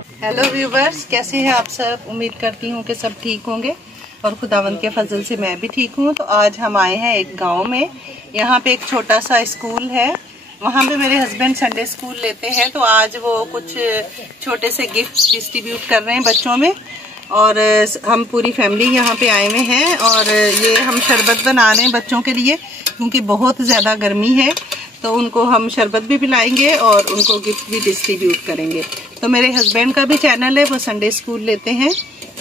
Hello viewers, कैसे हैं आप सब। उम्मीद करती हूँ कि सब ठीक होंगे और खुदावंद के फजल से मैं भी ठीक हूँ। तो आज हम आए हैं एक गांव में। यहाँ पे एक छोटा सा स्कूल है, वहाँ पे मेरे हस्बैंड संडे स्कूल लेते हैं। तो आज वो कुछ छोटे से गिफ्ट डिस्ट्रीब्यूट कर रहे हैं बच्चों में, और हम पूरी फैमिली यहाँ पे आए हुए हैं। और ये हम शरबत बना रहे हैं बच्चों के लिए, क्योंकि बहुत ज़्यादा गर्मी है। तो उनको हम शरबत भी पिलाएंगे और उनको गिफ्ट भी डिस्ट्रीब्यूट करेंगे। तो मेरे हस्बैंड का भी चैनल है, वो संडे स्कूल लेते हैं,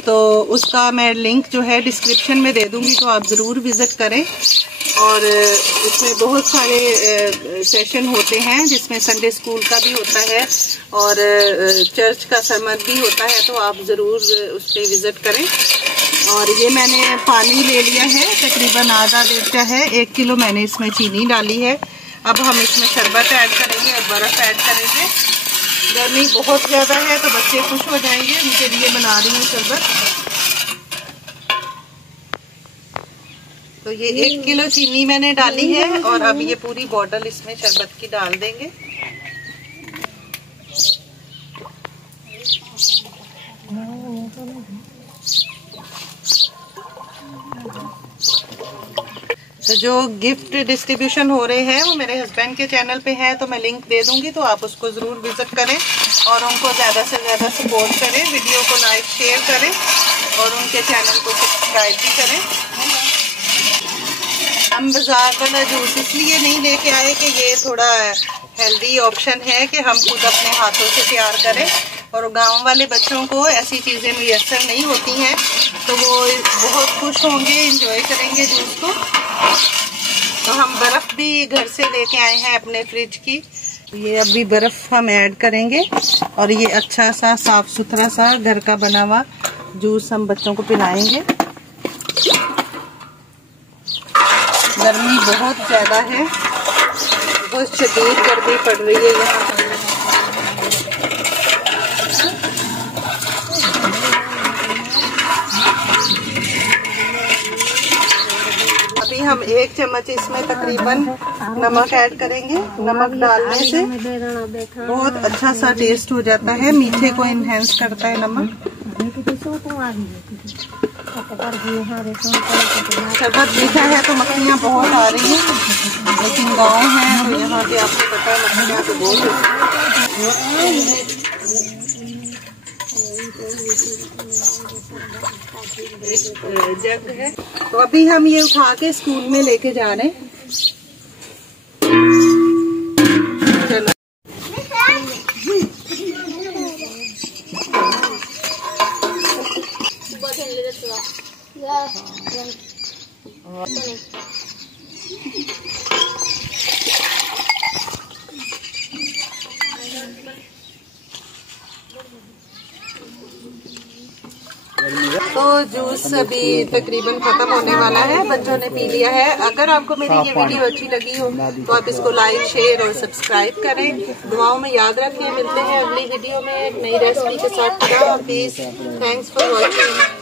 तो उसका मैं लिंक जो है डिस्क्रिप्शन में दे दूंगी, तो आप ज़रूर विज़िट करें। और इसमें बहुत सारे सेशन होते हैं, जिसमें संडे स्कूल का भी होता है और चर्च का समर भी होता है, तो आप ज़रूर उस पर विज़िट करें। और ये मैंने पानी ले लिया है, तकरीबन आधा लीटर है। 1 किलो मैंने इसमें चीनी डाली है। अब हम इसमें शरबत ऐड करेंगे और बर्फ़ ऐड करेंगे। गर्मी बहुत ज़्यादा है तो बच्चे खुश हो जाएंगे, उनके लिए बना रही हूँ शरबत। तो ये 1 किलो चीनी मैंने डाली है और अब ये पूरी बॉटल इसमें शरबत की डाल देंगे। तो जो गिफ्ट डिस्ट्रीब्यूशन हो रहे हैं वो मेरे हस्बैंड के चैनल पे है, तो मैं लिंक दे दूंगी, तो आप उसको ज़रूर विजिट करें और उनको ज़्यादा से ज़्यादा सपोर्ट करें। वीडियो को लाइक शेयर करें और उनके चैनल को सब्सक्राइब भी करें। हम बाजार वाला जूस इसलिए नहीं लेके आए कि ये थोड़ा हेल्दी ऑप्शन है कि हम खुद अपने हाथों से तैयार करें, और गांव वाले बच्चों को ऐसी चीज़ें मुयस्सर नहीं होती हैं, तो वो बहुत खुश होंगे, एंजॉय करेंगे जूस को। तो हम बर्फ़ भी घर से लेके आए हैं अपने फ्रिज की। ये अभी बर्फ़ हम ऐड करेंगे और ये अच्छा सा साफ सुथरा सा घर का बना हुआ जूस हम बच्चों को पिलाएंगे। गर्मी बहुत ज़्यादा है, बहुत शदीद गर्मी पड़ रही है यहाँ। अभी हम 1 चम्मच इसमें तकरीबन नमक ऐड करेंगे। नमक डालने से बहुत अच्छा सा टेस्ट हो जाता है, मीठे को इनहेंस करता है नमक। शरबत मीठा है तो मक्खियाँ बहुत आ रही हैं, लेकिन गांव है तो यहाँ पे आपको पता है मक्खियाँ तो बहुत जग है। तो अभी हम ये उठा के स्कूल में लेके जा रहे हैं। चलो तो जूस अभी तकरीबन खत्म होने वाला है, बच्चों ने पी लिया है। अगर आपको मेरी ये वीडियो अच्छी लगी हो तो आप इसको लाइक शेयर और सब्सक्राइब करें। दुआओं में याद रखिए। मिलते हैं अगली वीडियो में एक नई रेसिपी के साथ। खुदा हाफिज़। Thanks for watching.